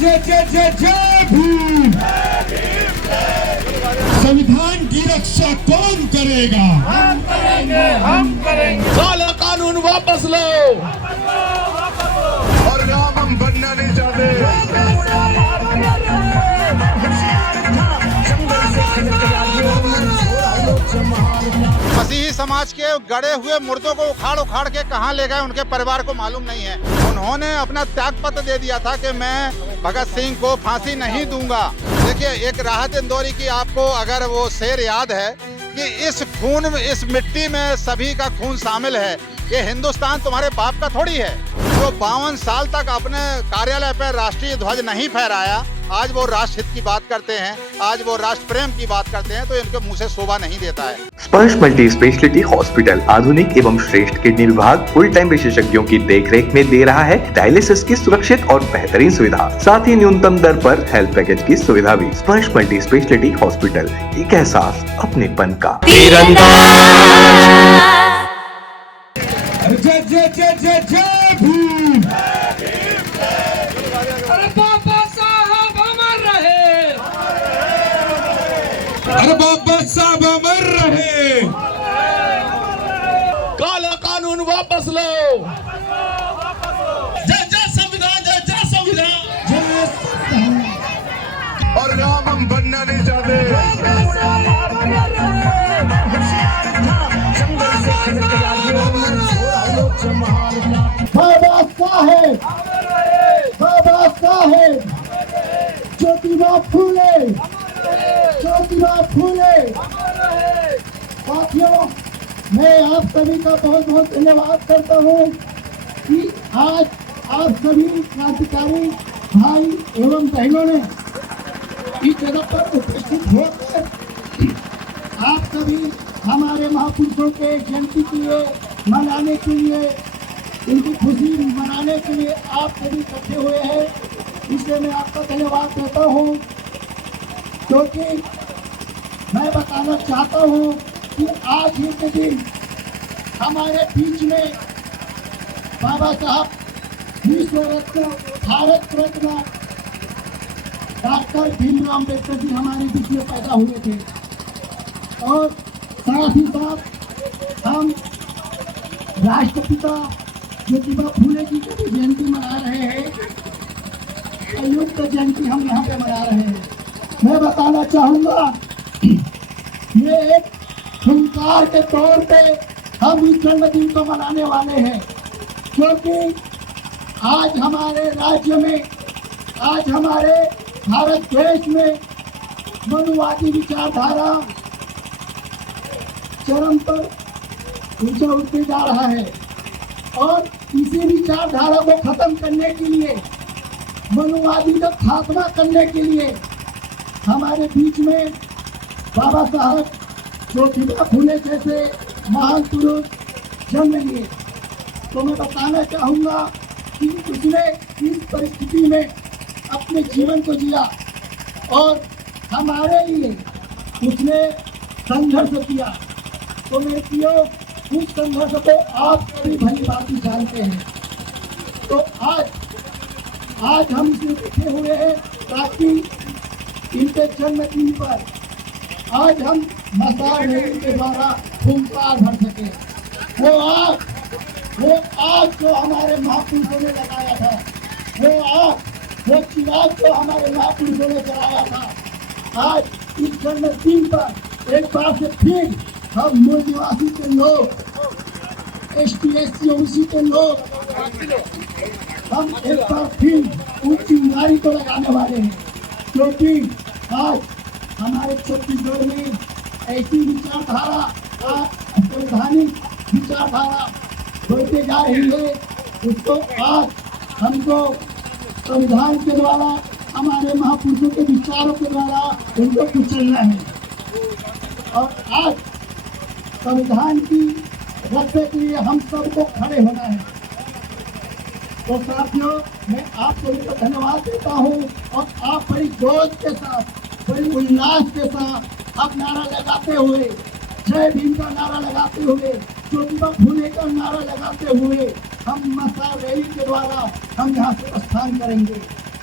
जय जय जय जय भीम। संविधान की रक्षा कौन करेगा? हम करेंगे, हम करेंगे। काला कानून वापस लो और राम हम बनना नहीं चाहते। मसीही समाज के गड़े हुए मुर्दों को उखाड़ उखाड़ के कहां ले गए उनके परिवार को मालूम नहीं है। उन्होंने अपना त्याग पत्र दे दिया था कि मैं भगत सिंह को फांसी नहीं दूंगा। देखिए, एक राहत इंदौरी की आपको अगर वो शेर याद है कि इस खून में, इस मिट्टी में सभी का खून शामिल है। ये हिंदुस्तान तुम्हारे बाप का थोड़ी है। जो 52 साल तक अपने कार्यालय पर राष्ट्रीय ध्वज नहीं फहराया, आज वो राष्ट्र हित की बात करते हैं, आज वो राष्ट्र प्रेम की बात करते हैं, तो इनके मुंह से शोभा नहीं देता है। स्पर्श मल्टी स्पेशलिटी हॉस्पिटल आधुनिक एवं श्रेष्ठ किडनी विभाग फुल टाइम विशेषज्ञों की देखरेख में दे रहा है डायलिसिस की सुरक्षित और बेहतरीन सुविधा, साथ ही न्यूनतम दर पर हेल्थ पैकेज की सुविधा भी। स्पर्श मल्टी स्पेशलिटी हॉस्पिटल, एक एहसास अपनेपन का। जय जय जय जय जय भीम। अरे बाबा साहब अमर रहे। अरे बाबा साहब अमर रहे। काला कानून वापस लो। जय जय संविधान, जय जय संविधान, जय संविधान। और राम हम बनना नहीं चाहते। बाबा साहेब, बाबा साहेब, ज्योतिबा फूले, ज्योतिबा फूले। साथियों, मैं आप सभी का बहुत बहुत धन्यवाद करता हूँ कि आज आप सभी क्रांतिकारी भाई एवं बहनों ने इस जगह पर उपस्थित होकर आप सभी हमारे महापुरुषों के जयंती के लिए मनाने के लिए, उनकी खुशी मनाने के लिए आप सभी इकट्ठे हुए हैं। इसलिए मैं आपका धन्यवाद देता हूँ, क्योंकि मैं बताना चाहता हूँ कि आज ही के दिन हमारे बीच में बाबा साहब विश्व रत्न, भारत रत्न डॉक्टर भीमराव अम्बेडकर जी हमारे बीच में पैदा हुए थे। और साथ ही साथ हम राष्ट्रपिता ज्योतिबा फूले जी की भी जयंती मना रहे हैं। संयुक्त जयंती हम यहाँ पे मना रहे हैं। मैं बताना चाहूँगा, ये एक हुंकार के तौर पे हम इस जन्मदिन को मनाने वाले हैं, क्योंकि आज हमारे राज्य में, आज हमारे भारत देश में मनुवादी विचारधारा चरम पर ऊंचा उठते जा रहा है। और इसी विचारधारा को खत्म करने के लिए, मनुवादी का खात्मा करने के लिए हमारे बीच में बाबा साहब ज्योतिबा फूले जैसे महान पुरुष जन्म लिए। तो मैं बताना चाहूँगा कि उसने इस परिस्थिति में अपने जीवन को जिया और हमारे लिए उसने संघर्ष किया। तो मेरे प्रियो, उस संघर्ष को आप सभी भली भांति जानते हैं। तो आज हम इसमें बैठे हुए हैं ताकि इनके जन्मदिन पर आज हम मसाल रैली के द्वारा हुंकार भर सके। वो आग जो हमारे महापुरुषों ने लगाया था, वो चिराग जो हमारे महापुरुषों ने जलाया था, आज इस जन्मदिन पर एक बार से फिर हम मूल निवासी के लोग, ST/SC OBC के लोग, हम एक बार फिर उस चिंगारी को लगाने वाले हैं, क्योंकि आज हमारे छत्तीसगढ़ में ऐसी विचारधारा, संवैधानिक विचारधारा बढ़ते जा रही है। उसको आज हमको संविधान के द्वारा, हमारे महापुरुषों के विचारों के द्वारा उनको कुचलना है। और आज संविधान की रक्षा के लिए हम सबको खड़े होना है। तो साथियों, मैं आप सभी को धन्यवाद देता हूँ और आप बड़ी जोश के साथ, बड़ी उल्लास के साथ आप नारा लगाते हुए, जय भीम का नारा लगाते हुए, ज्योतिबा फूले का नारा लगाते हुए हम मसाल रैली के द्वारा हम यहाँ से प्रस्थान करेंगे।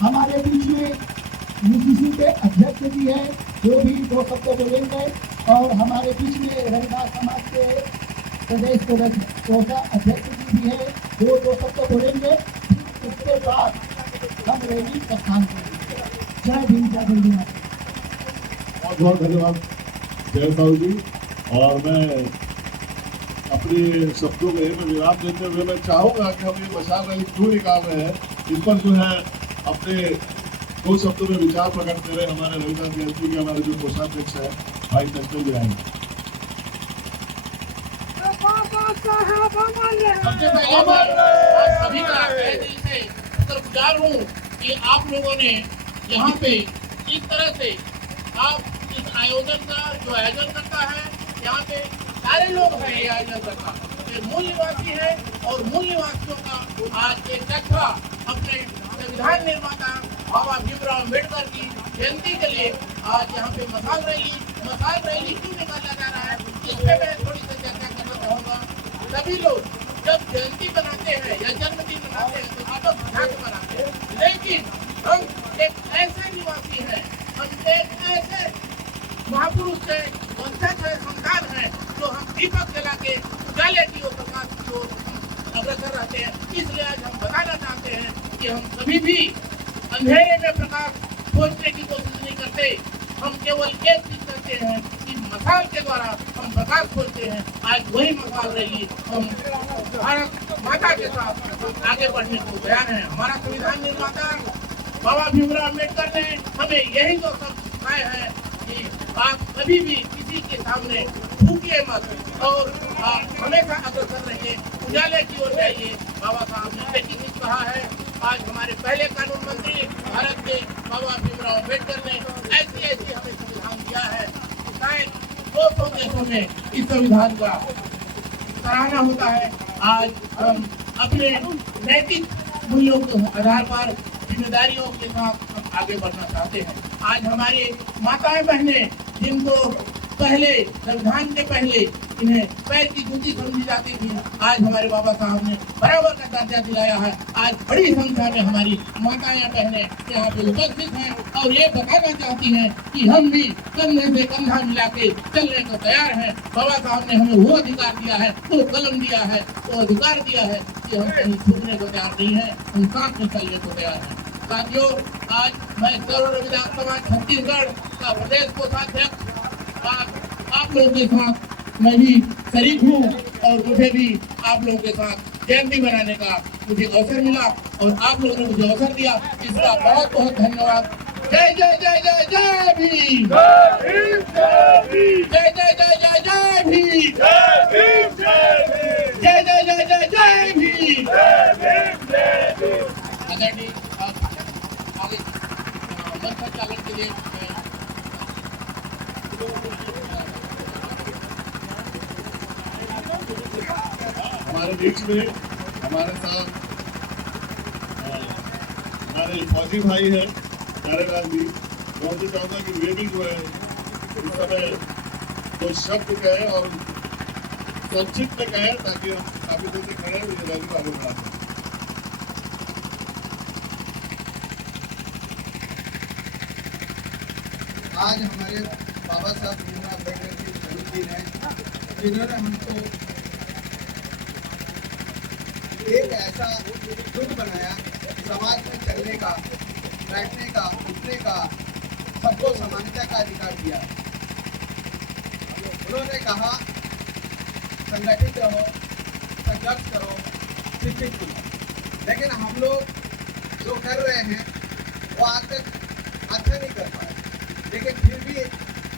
हमारे बीच में यूसीसी के अध्यक्ष भी हैं, जो भी दो शब्द बोलेंगे, और हमारे बीच में रविदास समाज के प्रदेश कोषा अध्यक्ष जी भी है, जो दो शब्द बोलेंगे। उसके बाद हम रैली प्रस्थान करेंगे। जय भीम, जय भीम। बहुत बहुत धन्यवाद जय साहू जी। और मैं अपने शब्दों में विराम देते हुए मैं चाहूँगा कि हम ये मशाल रैली क्यों निकाल रहे हैं, इस पर जो है अपने दो शब्दों में विचार प्रकट कर रहे हमारे रविदास जयंती के हमारे जो कोषाध्यक्ष है भाई चंचल जी आएंगे। सबसे पहले मैं आप सभी का तहे दिल से शुक्रगुजार हूँ कि आप लोगों ने यहाँ पे इस तरह से आप इस आयोजन का जो आयोजन करता है, यहाँ पे सारे लोग हैं ये आयोजन करता, ये मूल निवासी है और मूल निवासियों का आज एक जत्था अपने संविधान निर्माता बाबा भीमराव अम्बेडकर की जयंती के लिए आज यहाँ पे मशाल रैली क्यों निकाला जा रहा है, इस पे मैं थोड़ी सी चर्चा करना चाहूँगा। सभी लोग जब जयंती बनाते हैं या जन्मदिन मनाते हैं तो आप झांक मनाते हैं, लेकिन हम एक ऐसे निवासी हैं, हम एक ऐसे महापुरुष से वंशज है, संतान है, जो हम दीपक जला के उजाले की ओर प्रकाश की ओर अग्रसर रहते हैं। इसलिए आज हम बताना चाहते हैं कि हम कभी भी अंधेरे में प्रकाश खोजने की कोशिश नहीं करते, हम केवल एक चीज करते हैं कि मशाल के द्वारा हम प्रकाश खोजते हैं। आज वही मशाल रैली हम भारत माता के साथ आगे बढ़ने को तैयार है। हमारा संविधान निर्माता बाबा भीमराव अम्बेडकर ने हमें यही तो सब सिखाए हैं कि आप कभी भी किसी के सामने झुकिए मत और आप हमेशा अग्रसर रहिए, उजाले की ओर जाइए। बाबा साहब ने एक ही चीज कहा है। आज हमारे पहले कानून मंत्री भारत के बाबा भीमराव अम्बेडकर ने ऐसी हमें संविधान दिया है, शायद 200 देशों में इस संविधान का सराहना होता है। आज हम अपने नैतिक मूल्यों के आधार पर जिम्मेदारियों के साथ हम आगे बढ़ना चाहते हैं। आज हमारे माताएं बहनें जिनको पहले संविधान के पहले इन्हें पैर की जूती समझी जाती थी, आज हमारे बाबा साहब ने बराबर का दर्जा दिलाया है। आज बड़ी संख्या में हमारी माताएं बहनें यहाँ पे उपस्थित हैं और ये बताना चाहती हैं कि हम भी कंधे से कंधा मिला के चलने को तैयार हैं। बाबा साहब ने हमें वो अधिकार दिया है, वो कलम दिया है, वो अधिकार दिया है कि हम कहीं छूटने को तैयार नहीं है, हम साथ में चलने को तैयार हैं। साथियों, आज मैं सर्व रविदास समाज छत्तीसगढ़ का प्रदेश कोषाध्यक्ष आप लोगों के साथ मैं भी शरीक हूँ और मुझे भी आप लोगों के साथ जयंती मनाने का मुझे अवसर मिला और आप लोगों ने मुझे अवसर दिया, इसका बहुत बहुत धन्यवाद। जय जय जय जय जय भीम, जय जय जय जय जय भीम, जय जय जय जय जय भीम। आदरणीय आगे मंच संचालन के लिए हमारे बीच में हमारे साथ हमारे फौजी भाई हैं नारेलाल जी। मैं उनसे चाहूँगा कि वे भी जो है इस समय कुछ शब्द कहें और संक्षिप्त में कहें ताकि हम काफी देर से खड़े हुए रैली को आगे बढ़ा सकें। आज हमारे बाबा साहब भीमराव अम्बेडकर की जन्मदिन है, जिन्होंने हमको एक ऐसा युग बनाया समाज में चलने का, बैठने का, उठने का, सबको समानता का अधिकार दिया। उन्होंने कहा संगठित रहो, संघर्ष करो, शिक्षित बनो। लेकिन हम लोग जो कर रहे हैं वो आज तक अच्छा नहीं कर पाए, लेकिन फिर भी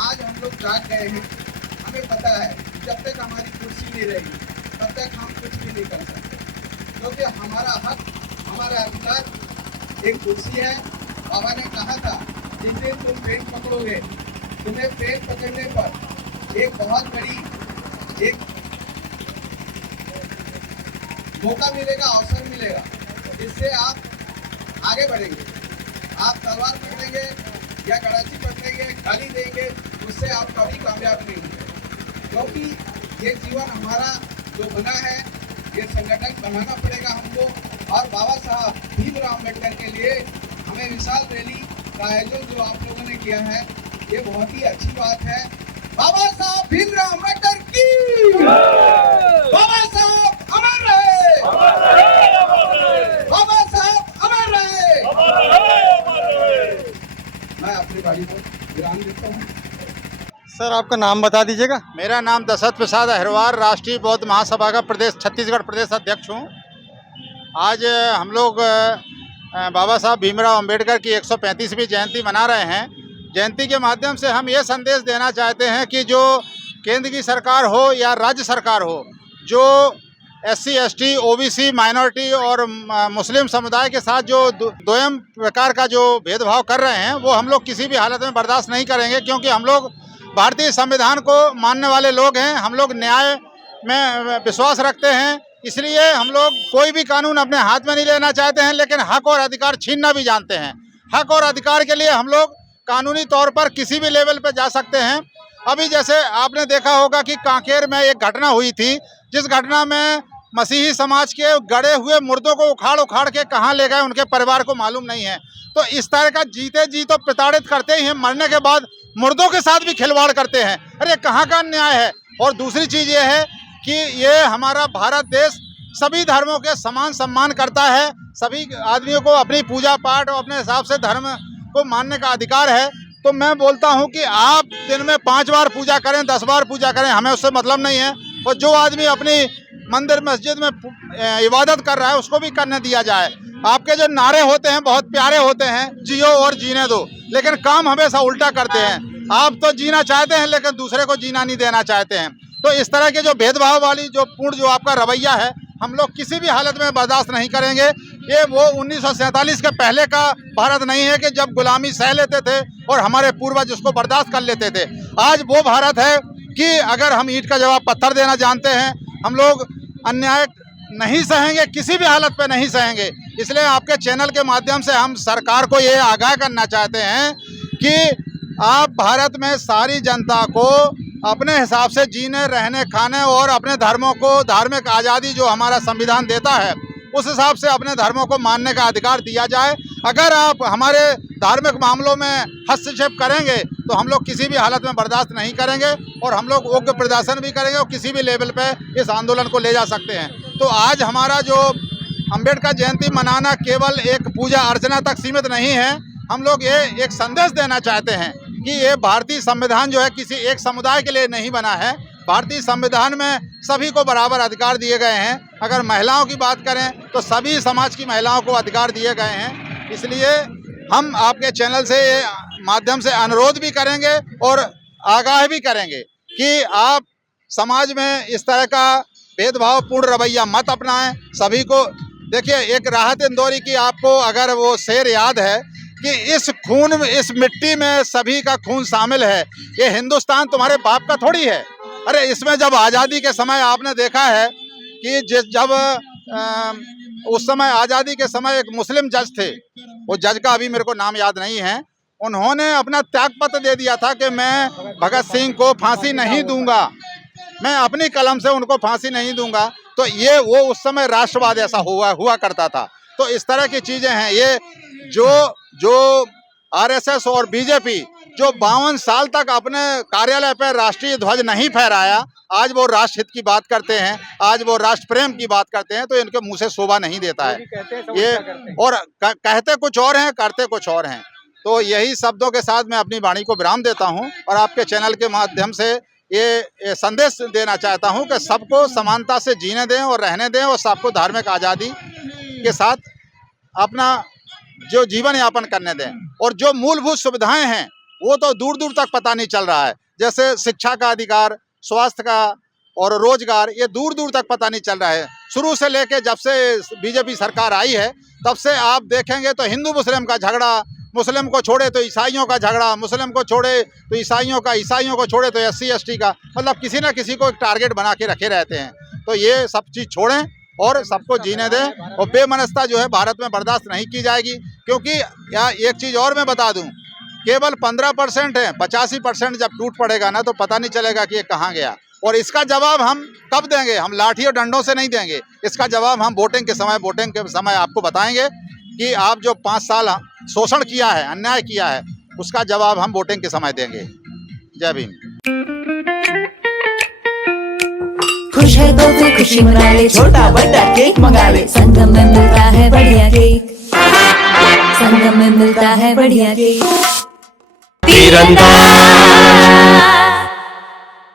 आज हम लोग जाग गए हैं। हमें पता है जब तक हमारी कुर्सी नहीं रहेगी तब तक हम कुछ भी नहीं कर सकते, क्योंकि हमारा हक, हमारा अधिकार एक कुर्सी है। बाबा ने कहा था जिस दिन तुम पेन पकड़ोगे, तुम्हें पेन पकड़ने पर एक बहुत बड़ी एक मौका मिलेगा, अवसर मिलेगा, जिससे आप आगे बढ़ेंगे। आप तलवार पकड़ेंगे या कड़ाची पकड़ेंगे, गाली देंगे, उससे आप कभी कामयाब नहीं होंगे, क्योंकि ये जीवन हमारा जो बना है ये संगठन बनाना पड़ेगा हमको। और बाबा साहब भीमराव अम्बेडकर के लिए हमें विशाल रैली का आयोजन जो आप लोगों ने किया है, ये बहुत ही अच्छी बात है। बाबा साहब भीमराव अम्बेडकर की, बाबा साहब अमर रहे, बाबा साहब अमर रहे। मैं अपनी गाड़ी को विराम देता हूँ। सर आपका नाम बता दीजिएगा। मेरा नाम दशरथ प्रसाद अहिरवार, राष्ट्रीय बौद्ध महासभा का प्रदेश छत्तीसगढ़ प्रदेश अध्यक्ष हूँ। आज हम लोग बाबा साहब भीमराव अंबेडकर की 135वीं जयंती मना रहे हैं। जयंती के माध्यम से हम ये संदेश देना चाहते हैं कि जो केंद्र की सरकार हो या राज्य सरकार हो, जो SC ST OBC माइनॉरिटी और मुस्लिम समुदाय के साथ जो दोयम प्रकार का जो भेदभाव कर रहे हैं, वो हम लोग किसी भी हालत में बर्दाश्त नहीं करेंगे, क्योंकि हम लोग भारतीय संविधान को मानने वाले लोग हैं। हम लोग न्याय में विश्वास रखते हैं, इसलिए हम लोग कोई भी कानून अपने हाथ में नहीं लेना चाहते हैं, लेकिन हक और अधिकार छीनना भी जानते हैं। हक और अधिकार के लिए हम लोग कानूनी तौर पर किसी भी लेवल पर जा सकते हैं। अभी जैसे आपने देखा होगा कि कांकेर में एक घटना हुई थी, जिस घटना में मसीही समाज के गड़े हुए मुर्दों को उखाड़ उखाड़ के कहाँ ले गए उनके परिवार को मालूम नहीं है। तो इस तरह का जीते जी तो प्रताड़ित करते ही हैं, मरने के बाद मुर्दों के साथ भी खिलवाड़ करते हैं। अरे कहाँ का न्याय है। और दूसरी चीज़ ये है कि ये हमारा भारत देश सभी धर्मों के समान सम्मान करता है। सभी आदमियों को अपनी पूजा पाठ और अपने हिसाब से धर्म को मानने का अधिकार है। तो मैं बोलता हूँ कि आप दिन में 5 बार पूजा करें, 10 बार पूजा करें, हमें उससे मतलब नहीं है। और जो आदमी अपनी मंदिर मस्जिद में इबादत कर रहा है, उसको भी करने दिया जाए। आपके जो नारे होते हैं बहुत प्यारे होते हैं, जियो और जीने दो, लेकिन काम हमेशा उल्टा करते हैं। आप तो जीना चाहते हैं, लेकिन दूसरे को जीना नहीं देना चाहते हैं। तो इस तरह के जो भेदभाव वाली जो आपका रवैया है, हम लोग किसी भी हालत में बर्दाश्त नहीं करेंगे। ये वो 1947 के पहले का भारत नहीं है कि जब गुलामी सह लेते थे और हमारे पूर्वज उसको बर्दाश्त कर लेते थे। आज वो भारत है कि अगर हम ईंट का जवाब पत्थर देना जानते हैं। हम लोग अन्याय नहीं सहेंगे, किसी भी हालत पे नहीं सहेंगे। इसलिए आपके चैनल के माध्यम से हम सरकार को ये आगाह करना चाहते हैं कि आप भारत में सारी जनता को अपने हिसाब से जीने, रहने, खाने और अपने धर्मों को धार्मिक आज़ादी जो हमारा संविधान देता है, उस हिसाब से अपने धर्मों को मानने का अधिकार दिया जाए। अगर आप हमारे धार्मिक मामलों में हस्तक्षेप करेंगे तो हम लोग किसी भी हालत में बर्दाश्त नहीं करेंगे और हम लोग उग्र प्रदर्शन भी करेंगे और किसी भी लेवल पे इस आंदोलन को ले जा सकते हैं। तो आज हमारा जो अंबेडकर जयंती मनाना केवल एक पूजा अर्चना तक सीमित नहीं है। हम लोग ये एक संदेश देना चाहते हैं कि ये भारतीय संविधान जो है किसी एक समुदाय के लिए नहीं बना है। भारतीय संविधान में सभी को बराबर अधिकार दिए गए हैं। अगर महिलाओं की बात करें तो सभी समाज की महिलाओं को अधिकार दिए गए हैं। इसलिए हम आपके चैनल से माध्यम से अनुरोध भी करेंगे और आगाह भी करेंगे कि आप समाज में इस तरह का भेदभावपूर्ण रवैया मत अपनाएं। सभी को देखिए, एक राहत इंदौरी की आपको अगर वो शेर याद है कि इस खून में, इस मिट्टी में सभी का खून शामिल है। ये हिंदुस्तान तुम्हारे बाप का थोड़ी है। अरे इसमें जब आज़ादी के समय आपने देखा है कि जब उस समय आज़ादी के समय एक मुस्लिम जज थे, वो जज का अभी मेरे को नाम याद नहीं है, उन्होंने अपना त्यागपत्र दे दिया था कि मैं भगत सिंह को फांसी नहीं दूंगा, मैं अपनी कलम से उनको फांसी नहीं दूंगा। तो ये वो उस समय राष्ट्रवाद ऐसा हुआ करता था। तो इस तरह की चीज़ें हैं। ये जो RSS और BJP जो 52 साल तक अपने कार्यालय पर राष्ट्रीय ध्वज नहीं फहराया, आज वो राष्ट्र हित की बात करते हैं, आज वो राष्ट्र प्रेम की बात करते हैं, तो इनके मुंह से शोभा नहीं देता है ये। और कहते कुछ और हैं, करते कुछ और हैं। तो यही शब्दों के साथ मैं अपनी वाणी को विराम देता हूं और आपके चैनल के माध्यम से ये संदेश देना चाहता हूं कि सबको समानता से जीने दें और रहने दें और सबको धार्मिक आज़ादी के साथ अपना जो जीवन यापन करने दें। और जो मूलभूत सुविधाएं हैं वो तो दूर दूर तक पता नहीं चल रहा है, जैसे शिक्षा का अधिकार, स्वास्थ्य का और रोजगार, ये दूर दूर तक पता नहीं चल रहा है। शुरू से लेके जब से BJP सरकार आई है तब से आप देखेंगे तो हिंदू मुस्लिम का झगड़ा, मुस्लिम को छोड़े तो ईसाइयों का झगड़ा, मुस्लिम को छोड़े तो ईसाइयों को छोड़े तो SC ST का, मतलब किसी न किसी को एक टारगेट बना के रखे रहते हैं। तो ये सब चीज़ छोड़ें और सबको जीने दें। और बेमनस्ता जो है भारत में बर्दाश्त नहीं की जाएगी। क्योंकि एक चीज़ और मैं बता दूं, केवल 15% है, 85% जब टूट पड़ेगा ना तो पता नहीं चलेगा कि ये कहाँ गया। और इसका जवाब हम कब देंगे? हम लाठी और डंडों से नहीं देंगे। इसका जवाब हम वोटिंग के समय आपको बताएंगे कि आप जो 5 साल शोषण किया है, अन्याय किया है, उसका जवाब हम वोटिंग के समय देंगे। जय भीम। खुश है तो फिर खुशी मना ले, छोटा बड़ा केक मंगा ले, संगम में मिलता है बढ़िया केक, संगम में मिलता है बढ़िया केक। तिरंगा